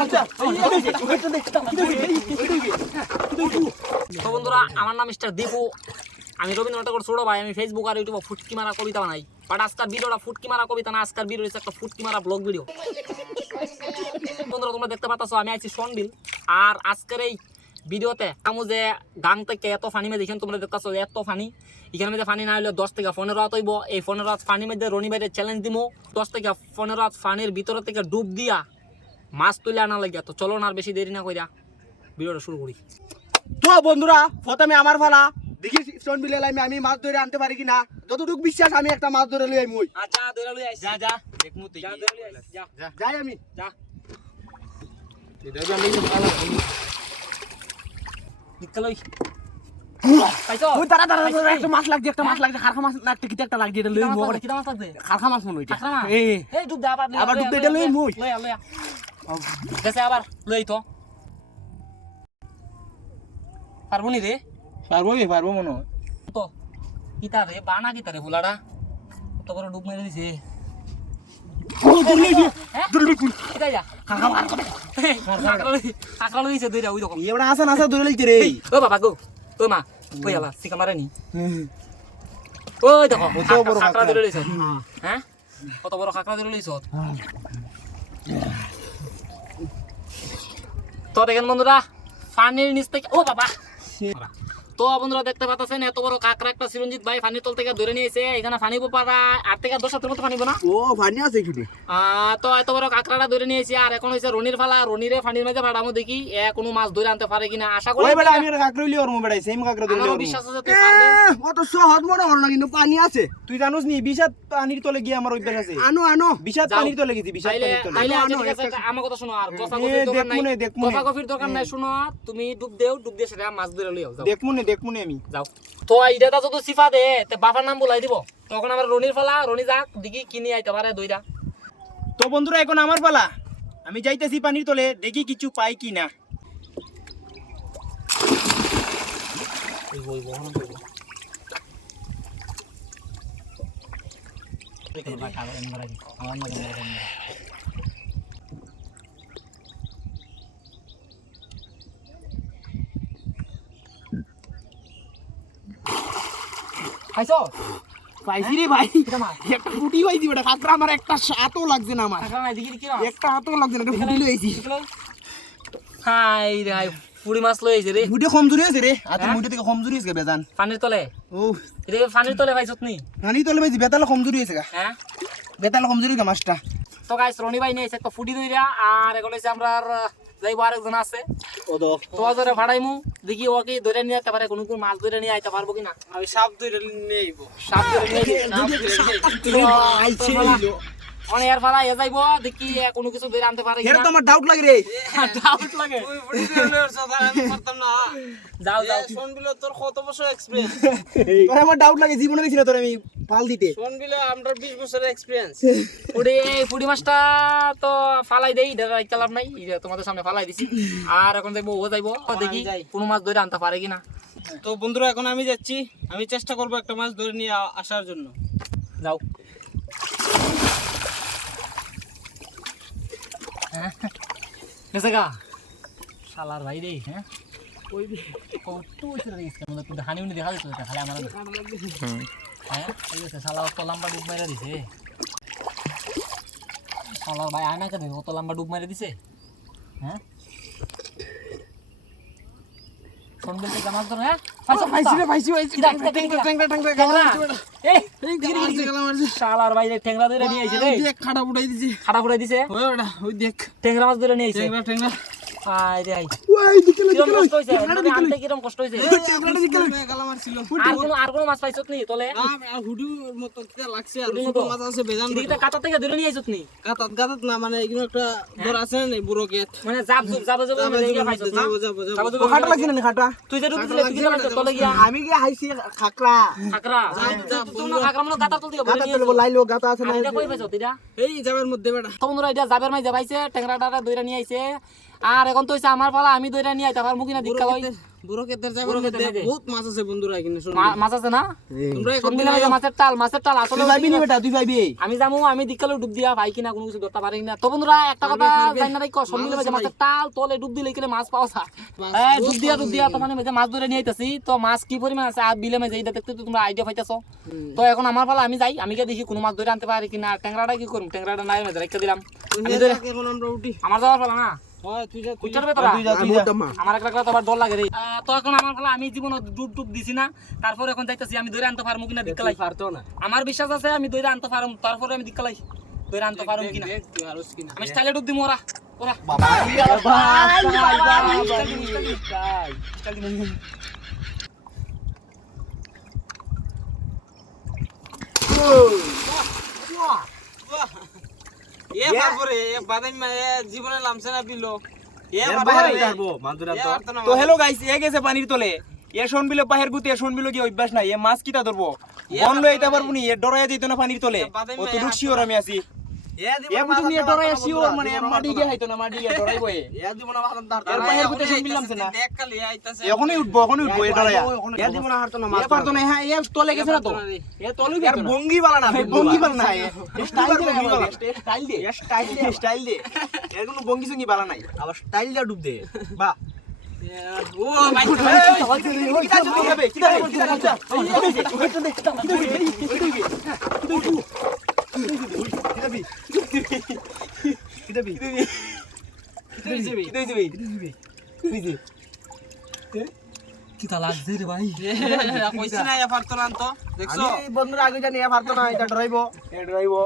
তো বন্ধুরা, আমার নাম মিস্টার দীপু। আমি রবীন্দ্রনাথ ঠাকুর ছোট ভাই, আমি ফেসবুক আর ইউটিউবে ফুটকি মারা কবিতা বানাই। বাট আজকের ভিডিওটা ফুটকি মারা কবিতা না, আজকের ভিডিও একটা ফুটকি মারা ব্লগ ভিডিও বন্ধুরা, তোমরা দেখতে পাচ্ছ আমি আছি সনবিল। আর আজকের এই ভিডিওতে আমু যে গাং থেকে এত ফানি মেয়ে দেখেন তোমরা দেখতেছো এত ফানি। এখানে মধ্যে ফানি না হলে দশ থেকে পনেরো হাত হইব। এই পনেরো হাত ফানি মধ্যে রনি বাইরে চ্যালেঞ্জ দিব দশ থেকে পনেরো হাত ফানির ভিতরে থেকে ডুব দিয়া মাছ তুলে আনা লাগিয়া তো চলো না আর বেশি দেরি না কইরা ভিডিওটা শুরু করি। তো বন্ধুরা প্রথমে আমার ফালা দেখি স্টোন বিলে লাইমে আমি মাছ ধরে আনতে পারি কিনা? যতটুকু বিশ্বাস আমি একটা মাছ ধরে লই মই আচ্ছা ধরে লই আইছি। যা যা দেখমু তুই যা ধরে লই আইছি যা। যাই আমি। যা। এটা আমি ফালা নিকল লই। পাইছো? ওই দাঁড়া দাঁড়া দাঁড়া, একটা মাছ লাগছে একটা মাছ লাগছে খারখা মাছ একটা লাগছে এটা লই খারখা মনে হইছে কাঁকড়া মাছ? এই এই ডুব দে আবার আবার ডুব এটা লই মুই। লই লই গেছে আবার লই তো পারব নি রে? পারব বে পারব মনে হয়। তো কিতা রে বানা কিতা রে ফুলাটা কত বড় ডুব মেরে দিছে। হ্যাঁ? কিতা বড় কাঁকড়া। ধরে লইছ। হ্যাঁ। কত বড় কাঁকড়া ধরে লইছ। তো দেখেন বন্ধুরা পানির নিচ থেকে ও বাবা! তো বন্ধুরা দেখতে পাচ্ছেন এত বড় কাঁকড়া একটা চিরঞ্জিত ভাই পানির তল থেকে ধরে নিয়েছে এখানে পানিব পারা আট থেকে দশ হাতের মতো পানিব না? ও ভানি আছে আহ, তো এত বড় কাঁকড়াটা ধরে নিয়েছি আর এখন হয়েছে রনির ফালা রনিরে পানির মাঝে ভাড়ামো দেখি এ কোনো মাছ ধরে আনতে পারে কিনা আশা করি ওই বেটা আমি কাকড়া বেটা সেম কাকড়া ধরে বিশ্বাস আছে তুই পারবে। অত সহজ মনে হল না কিন্তু পানি আছে। তুই জানোস নি বিষাদ পানির তলে গিয়ে আমার অভ্যাস আছে। আনো আনো। বিষাদ। পানির তলে গেছি বিষাদ পানির তলে। আনো, আমার কথা শোনো আর এ, কফির দরকার নাই। দেখমুনে। কফির দরকার নাই শোনো তুমি ডুব দেও ডুব দিয়ে সেটা মাছ ধরে যাও। নে আমি। যাও। তো এইটা তো সিফা দে তে বাবার নাম বলাই দিব। তখন আমার রনির ফালা রনি যাক দেখি কিনে আইতে পারে দুইটা। তো বন্ধুরা এখন আমার পালা আমি যাইতেছি পানির তলে দেখি কিছু পাই কি না খাইছো? পাইছি রে ভাই। একটা ফুটি পাইছি বেটা কাকড়া আমার একটা হাতও লাগছে না আমার। একটা হাতও লাগছে না একটা ফুটি লইছি। হাই রে হাই পুরি মাছ লই আইছে রে। মুটে কমজোরি আছে রে। হাতের হ্যাঁ? মুটে থেকে কমজোরি আছে বেজান পানির তলে? ও। রে পানির তলে পাইছত নি? পানির তলে পাইছি বেতালে কমজোরি আছে গা। হ্যাঁ? বেতালে কমজোরি গা মাছটা। তো গাইস রনি ভাই নিয়েছে একটা ফুটি দইরা আর হইছে আমরা যাইবো আরেকজন আছে। তো ধরে ভাড়াইমু দেখি ওকে ধরে নিয়ে আসতে পারে কোনো কোন মাছ ধরে নিয়ে আইতে পারব কিনা? আমি সাপ ধরে নেইব সাপ ধরে নিয়ে অনে এর ফালা এ যাইবো দেখি কোনো কিছু ধরে আনতে পারে এটা কিনা। তো আমার ডাউট লাগে রে। ডাউট লাগে। যাও যাও। তোর কত বছর এক্সপিরিয়েন্স তোর আমার ডাউট লাগে জীবনে দেখি না তোর আমি পাল দিতে। শোন বিলে আমরা বিশ বছরের এক্সপিরিয়েন্স পুডি পুডি মাছটা তো ফালাই দেই এটা রাইতে লাভ নাই তোমাদের সামনে ফালাই দিছি। আর এখন যাইবো ও যাইবো দেখি যাই। কোনো মাছ ধরে আনতে পারে কিনা। তো বন্ধুরা এখন আমি যাচ্ছি। আমি চেষ্টা করব একটা মাছ ধরে নিয়ে আসার জন্য। যাও। গেছে গা শালার ভাই রে হ্যাঁ? ওই কত বছর রে ইসকে মনে কিন্তু হানি উনি দেখা খালি আমার হ্যাঁ? ঠিক আছে শালা অত লম্বা ডুব মেরে দিছে। শালার ভাই আয়না কেন? অত লম্বা ডুব মেরে দিছে? হ্যাঁ? শুনবেন তো জামাত ধর হ্যাঁ? ঠেংরা ধরে নিয়ে আইছে খাটা ফুটাই দিছে। খাড়া ফুটাই দিছে? ওই দেখ। টেংরা মাছ ধরে নিয়ে আইছে ঠেংরা ট্যাংরা আয় রে আয় ওই দিকে কিরম কষ্ট হইছে? নদী আনতে কিরম কষ্ট হইছে? ট্যাংরাটা দিকে গালা মারছিল। আর কোন আর কোন মাছ পাইছত নি তলে? হুডুর মতো কিটা লাগছে আর হুডুর ছোট মতো? মাছ আছে বেজান এদিকে কাটা থেকে ধরে নিয়ে আইছত নি? গাতাত গাতাত না মানে এগুলো একটা ধর আছে না বুড়ো গেট মানে জাপ জুপ জাব জুপ মানে এদিকে পাইছত না? যাব যাব যাব জাব জুপ। খাটা লাগছে না খাটা তুই যে রুটি দিলে তুই যে তলে গিয়া। আমি কি হাইছি খাকরা কাকরা তোমরা কাকরা মনে গাতার তল থেকে ধরে গাতা তুলবো লাইলো গাতা আছে না কই পাইছত এটা? এই যাবের মধ্যে বেটা। তো বন্ধুরা এটা জাবের মাই যাবাইছে টেংরাটা দইরা নিয়ে আইছে। আর এখন তো আমার পালা আমি দইরা নিয়ে আইতা পারমু কিনা দীক্ষা লই। বুড়ো বহুত মাছ আছে বন্ধুরা এখানে মাছ আছে না? তোমরা এখন সন্দিলে মাছের টাল মাছের টাল আসলে তুই নি বেটা তুই যাবি আমি যাব আমি দিকালে ডুব দিয়া পাই কিনা কোনো কিছু ধরতে পারি না। তো বন্ধুরা একটা কথা জানি না রাখো সন্দিলে মাঝে মাছের টাল তলে ডুব দিলে কিনে মাছ পাওয়া যায়। মাছ ডুব দিয়া ডুব দিয়া তো মানে মাঝে মাছ ধরে নিয়ে আইতাছি তো মাছ কি পরিমাণ আছে? আর বিলে মাঝে এইটা দেখতে তো তোমরা আইডিয়া পাইতেছো। তো এখন আমার পালা আমি যাই আমি গিয়ে দেখি কোনো মাছ ধরে আনতে পারি কিনা। ট্যাংরাটা কি করুম? ট্যাংরাটা নাই রেখে দিলাম। আমরা যাওয়ার পালা না? হয় আমার একটা কথা আবার ডর লাগে রে। আহ, তো এখন আমার ফলে আমি জীবনে ডুব ডুব দিছি না তারপর এখন যাইতেছি আমি ধরে আনতে পারব কিনা দিকলাই পারতো না। আমার বিশ্বাস আছে আমি ধরে আনতে পারব তারপরে আমি দিকলাই ধরে আনতে পারব কিনা? আমি স্টাইলে ডুব দিমু ওরা ওরা। বাবা এ বাদামি জীবনে লামছে না তো। হ্যালো গাইস গেছে পানির তলে। এ শুনবিলো পাহের গুতে এ শুনবিলো কি অভ্যাস নাই। এ মাছ কিটা ধরবো? এ বন লই বাবা আইতে পারব নি এ ডরাইয়া দিত না পানির তলে। আমি আছি। মানে এখনই উঠবো এখনই উঠবো না হ্যাঁ তলে গেছে না তো তলে বালা না ভঙ্গি বালা না স্টাইল দে স্টাইল দে স্টাইল দে স্টাইল দে এর কোনো ভঙ্গি সঙ্গি বালা নাই আবার স্টাইল দে ডুব দে বাহ ও ভাই কিটা কিটা কিটা কিটা কি তা লাগছে রে ভাই? কইছি না এ পারতো না তো দেখছ বন্ধুরা আগে জানি এ পারতো না এটা ডরাইবো এ ডরাইবো